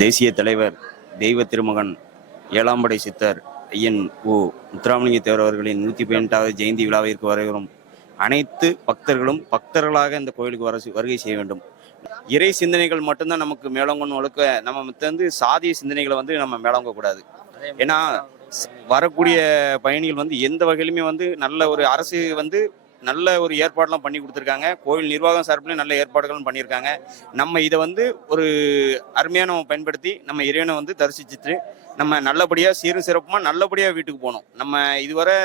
தேசிய தலைவர் தெய்வ திருமகன் ஏழாம்படை சித்தர் ஐயன் ஓ முத்துராமலிங்க தேவர் அவர்களின் 118வது ஜெயந்தி விழாவிற்கு வருகிறோம். அனைத்து பக்தர்களும் பக்தர்களாக இந்த கோயிலுக்கு வருகை செய்ய வேண்டும். இறை சிந்தனைகள் மட்டும்தான் நமக்கு மேலோங்கன்னு ஒழுக்க, நம்ம வந்து சாதிய சிந்தனைகளை நம்ம மேலோங்க கூடாது. ஏன்னா வரக்கூடிய பயணிகள் எந்த வகையிலுமே நல்ல ஒரு அரசு நல்ல ஒரு ஏற்பாடுலாம் பண்ணி கொடுத்துருக்காங்க. கோவில் நிர்வாகம் சார்பில் நல்ல ஏற்பாடுகளும் பண்ணியிருக்காங்க. நம்ம இதை ஒரு அருமையாக நம்ம பயன்படுத்தி நம்ம இறைவனை தரிசிச்சுட்டு நம்ம நல்லபடியாக சீரும் சிறப்புமாக நல்லபடியாக வீட்டுக்கு போகணும். நம்ம இதுவரை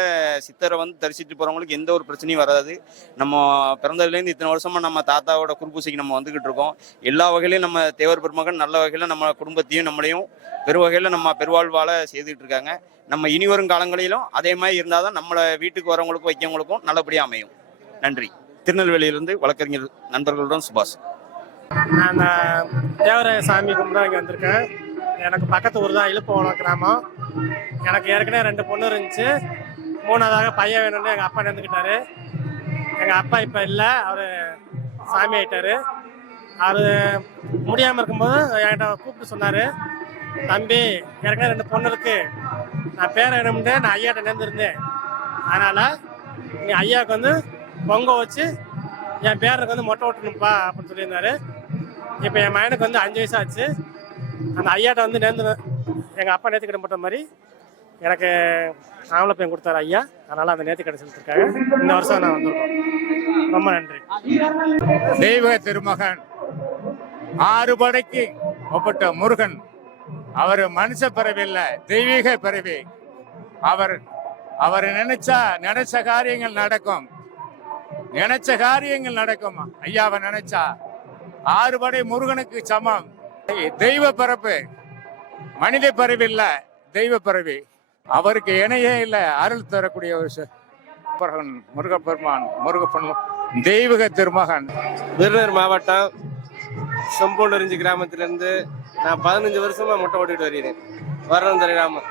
சித்தரை தரிசிட்டு போகிறவங்களுக்கு எந்த ஒரு பிரச்சனையும் வராது. நம்ம பிறந்ததுலேருந்து இத்தனை வருஷமாக நம்ம தாத்தாவோட குருபூசைக்கு நம்ம வந்துக்கிட்டு இருக்கோம். எல்லா வகையிலையும் நம்ம தேவர் பெருமகன் நல்ல வகையில் நம்ம குடும்பத்தையும் நம்மளையும் பெருவகையில் நம்ம பெருவாழ்வாழ செய்துக்கிட்டு இருக்காங்க. நம்ம இனி வரும் காலங்களிலும் அதே மாதிரி இருந்தால் தான் நம்மளை வீட்டுக்கு வரவங்களுக்கும் வைக்கவங்களுக்கும் நல்லபடியாக அமையும். நன்றி. திருநெல்வேலியிலிருந்து வழக்கறிஞர் நண்பர்களுடன் சுபாஷ். நான் தேவராய சாமி கும்பிட இங்கே வந்திருக்கேன். எனக்கு பக்கத்து ஊர் தான் இழுப்போணம் கிராமம். எனக்கு ஏற்கனவே 2 பொண்ணு இருந்துச்சு. 3ஆவதாக பையன் வேணும்னு எங்கள் அப்பா நினைந்துக்கிட்டாரு. எங்கள் அப்பா இப்போ இல்லை, அவர் சாமி ஆகிட்டார். அவர் முடியாமல் இருக்கும்போது என்கிட்ட கூப்பிட்டு சொன்னார், தம்பி ஏற்கனவே 2 பொண்ணு இருக்கு, நான் பேரை வேணும்னு நான் ஐயாட்ட நேர்ந்துருந்தேன். அதனால் நீ ஐயாவுக்கு பொங்க வச்சு என் பேருக்கு மொட்டை ஓட்டணும்ப்பா அப்படின்னு சொல்லியிருந்தாரு. இப்போ என் மகனுக்கு 5 வயசு ஆச்சு. அந்த ஐயாட்ட நேர்ந்து எங்கள் அப்பா நேர்த்திக்கடை போட்ட மாதிரி எனக்கு ஆம்பளை பையன் கொடுத்தாரு ஐயா. அதனால் அந்த நேர்த்திக்கடை செலுத்திருக்காங்க. இந்த வருஷம் நான் வந்திருக்கோம். ரொம்ப நன்றி. தெய்வ திருமகன் 6 படைக்கு ஒப்பட்ட முருகன், அவர் மனுஷ பிறவி இல்லை, தெய்வீக பிறவி. அவர் நினைச்ச காரியங்கள் நடக்கும். ஐயாவை நினைச்சா 6 படை முருகனுக்கு சமம். தெய்வ பிறப்பு, மனித பிறவி இல்ல, தெய்வ பிறவி. அவருக்கு இணையே இல்லை. அருள் தரக்கூடிய ஒரு முருகப்பெருமான், தெய்வீக திருமகன். விருதுநகர் மாவட்டம் செம்பூண்டறிஞ்சி கிராமத்திலிருந்து நான் 15 வருஷமா மொட்டை ஓட்டிட்டு வருகிறேன். வரணும் கிராமம்.